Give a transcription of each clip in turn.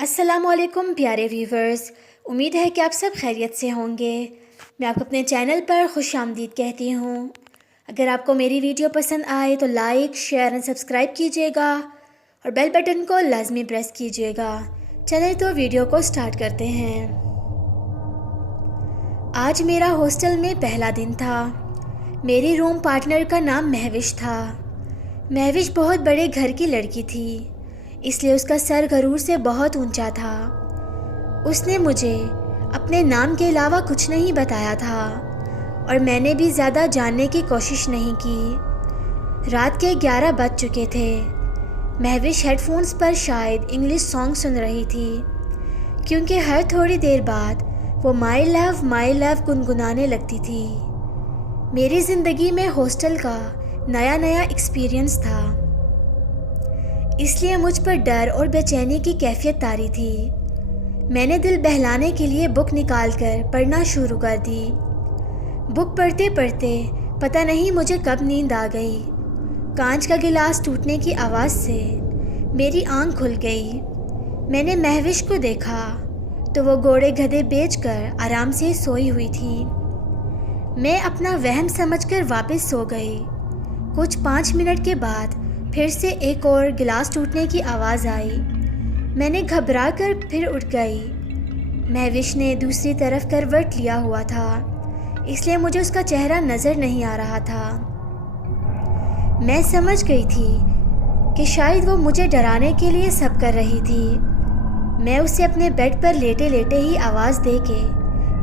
अस्सलामुअलैकुम प्यारे व्यूवर्स, उम्मीद है कि आप सब खैरियत से होंगे। मैं आपको अपने चैनल पर खुशामदीद कहती हूँ। अगर आपको मेरी वीडियो पसंद आए तो लाइक, शेयर एंड सब्सक्राइब कीजिएगा और बेल बटन को लाजमी प्रेस कीजिएगा। चलें तो वीडियो को स्टार्ट करते हैं। आज मेरा हॉस्टल में पहला दिन था। मेरी रूम पार्टनर का नाम महविश था। महविश बहुत बड़े घर की लड़की थी, इसलिए उसका सर गरूर से बहुत ऊंचा था। उसने मुझे अपने नाम के अलावा कुछ नहीं बताया था और मैंने भी ज़्यादा जानने की कोशिश नहीं की। रात के 11 बज चुके थे। महविश हेडफोन्स पर शायद इंग्लिश सॉन्ग सुन रही थी, क्योंकि हर थोड़ी देर बाद वो माई लव गुनगुनाने लगती थी। मेरी ज़िंदगी में हॉस्टल का नया नया एक्सपीरियंस था, इसलिए मुझ पर डर और बेचैनी की कैफियत तारी थी। मैंने दिल बहलाने के लिए बुक निकालकर पढ़ना शुरू कर दी। बुक पढ़ते पढ़ते पता नहीं मुझे कब नींद आ गई। कांच का गिलास टूटने की आवाज़ से मेरी आंख खुल गई। मैंने महविश को देखा तो वो घोड़े गधे बेचकर आराम से सोई हुई थी। मैं अपना वहम समझकर वापस सो गई। कुछ 5 मिनट के बाद फिर से एक और गिलास टूटने की आवाज़ आई। मैंने घबरा कर फिर उठ गई। महविश ने दूसरी तरफ करवट लिया हुआ था, इसलिए मुझे उसका चेहरा नज़र नहीं आ रहा था। मैं समझ गई थी कि शायद वो मुझे डराने के लिए सब कर रही थी। मैं उसे अपने बेड पर लेटे लेटे ही आवाज़ दे के,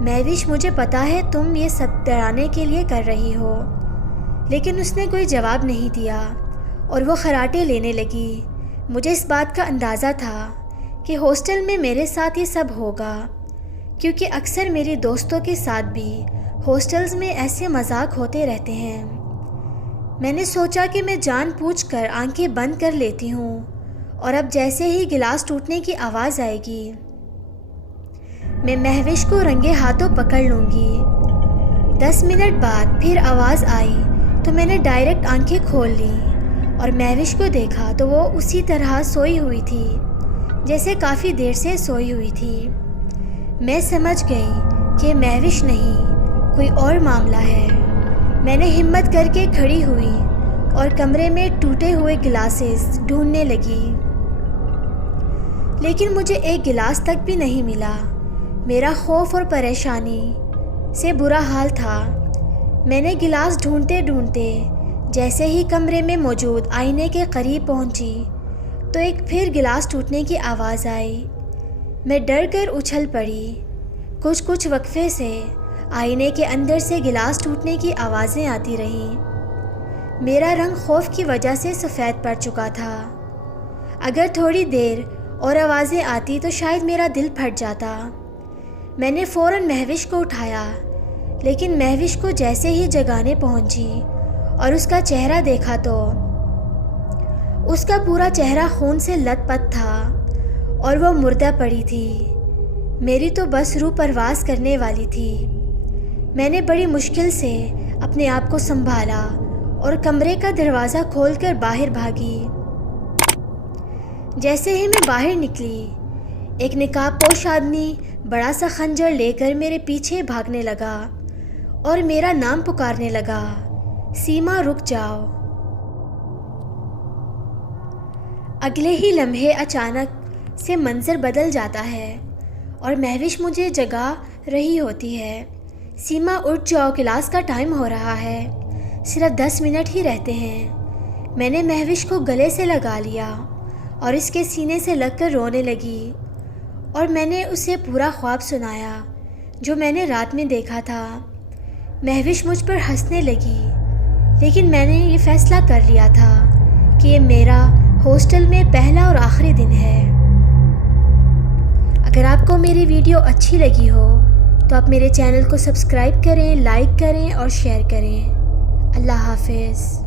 महविश मुझे पता है तुम ये सब डराने के लिए कर रही हो, लेकिन उसने कोई जवाब नहीं दिया और वो खराटे लेने लगी। मुझे इस बात का अंदाज़ा था कि हॉस्टल में मेरे साथ ये सब होगा, क्योंकि अक्सर मेरे दोस्तों के साथ भी हॉस्टल्स में ऐसे मजाक होते रहते हैं। मैंने सोचा कि मैं जानबूझकर आंखें बंद कर लेती हूँ और अब जैसे ही गिलास टूटने की आवाज़ आएगी मैं महविश को रंगे हाथों पकड़ लूँगी। 10 मिनट बाद फिर आवाज़ आई तो मैंने डायरेक्ट आंखें खोल ली और महविश को देखा तो वो उसी तरह सोई हुई थी जैसे काफ़ी देर से सोई हुई थी। मैं समझ गई कि महविश नहीं, कोई और मामला है। मैंने हिम्मत करके खड़ी हुई और कमरे में टूटे हुए गिलासेस ढूंढने लगी, लेकिन मुझे एक गिलास तक भी नहीं मिला। मेरा खौफ और परेशानी से बुरा हाल था। मैंने गिलास ढूंढते ढूंढते जैसे ही कमरे में मौजूद आईने के करीब पहुंची तो एक फिर गिलास टूटने की आवाज़ आई। मैं डर कर उछल पड़ी। कुछ वक्फे से आईने के अंदर से गिलास टूटने की आवाज़ें आती रहीं। मेरा रंग खौफ की वजह से सफ़ेद पड़ चुका था। अगर थोड़ी देर और आवाज़ें आती तो शायद मेरा दिल फट जाता। मैंने फ़ौरन महविश को उठाया, लेकिन महविश को जैसे ही जगाने पहुंची और उसका चेहरा देखा तो उसका पूरा चेहरा खून से लथपथ था और वो मुर्दा पड़ी थी। मेरी तो बस रूह परवास करने वाली थी। मैंने बड़ी मुश्किल से अपने आप को संभाला और कमरे का दरवाज़ा खोलकर बाहर भागी। जैसे ही मैं बाहर निकली एक निकाबपोश आदमी बड़ा सा खंजर लेकर मेरे पीछे भागने लगा और मेरा नाम पुकारने लगा, सीमा रुक जाओ। अगले ही लम्हे अचानक से मंजर बदल जाता है और महविश मुझे जगा रही होती है। सीमा उठ जाओ, क्लास का टाइम हो रहा है, सिर्फ 10 मिनट ही रहते हैं। मैंने महविश को गले से लगा लिया और इसके सीने से लगकर रोने लगी और मैंने उसे पूरा ख्वाब सुनाया जो मैंने रात में देखा था। महविश मुझ पर हंसने लगी, लेकिन मैंने ये फ़ैसला कर लिया था कि ये मेरा हॉस्टल में पहला और आखिरी दिन है। अगर आपको मेरी वीडियो अच्छी लगी हो तो आप मेरे चैनल को सब्सक्राइब करें, लाइक करें और शेयर करें। अल्लाह हाफ़िज़।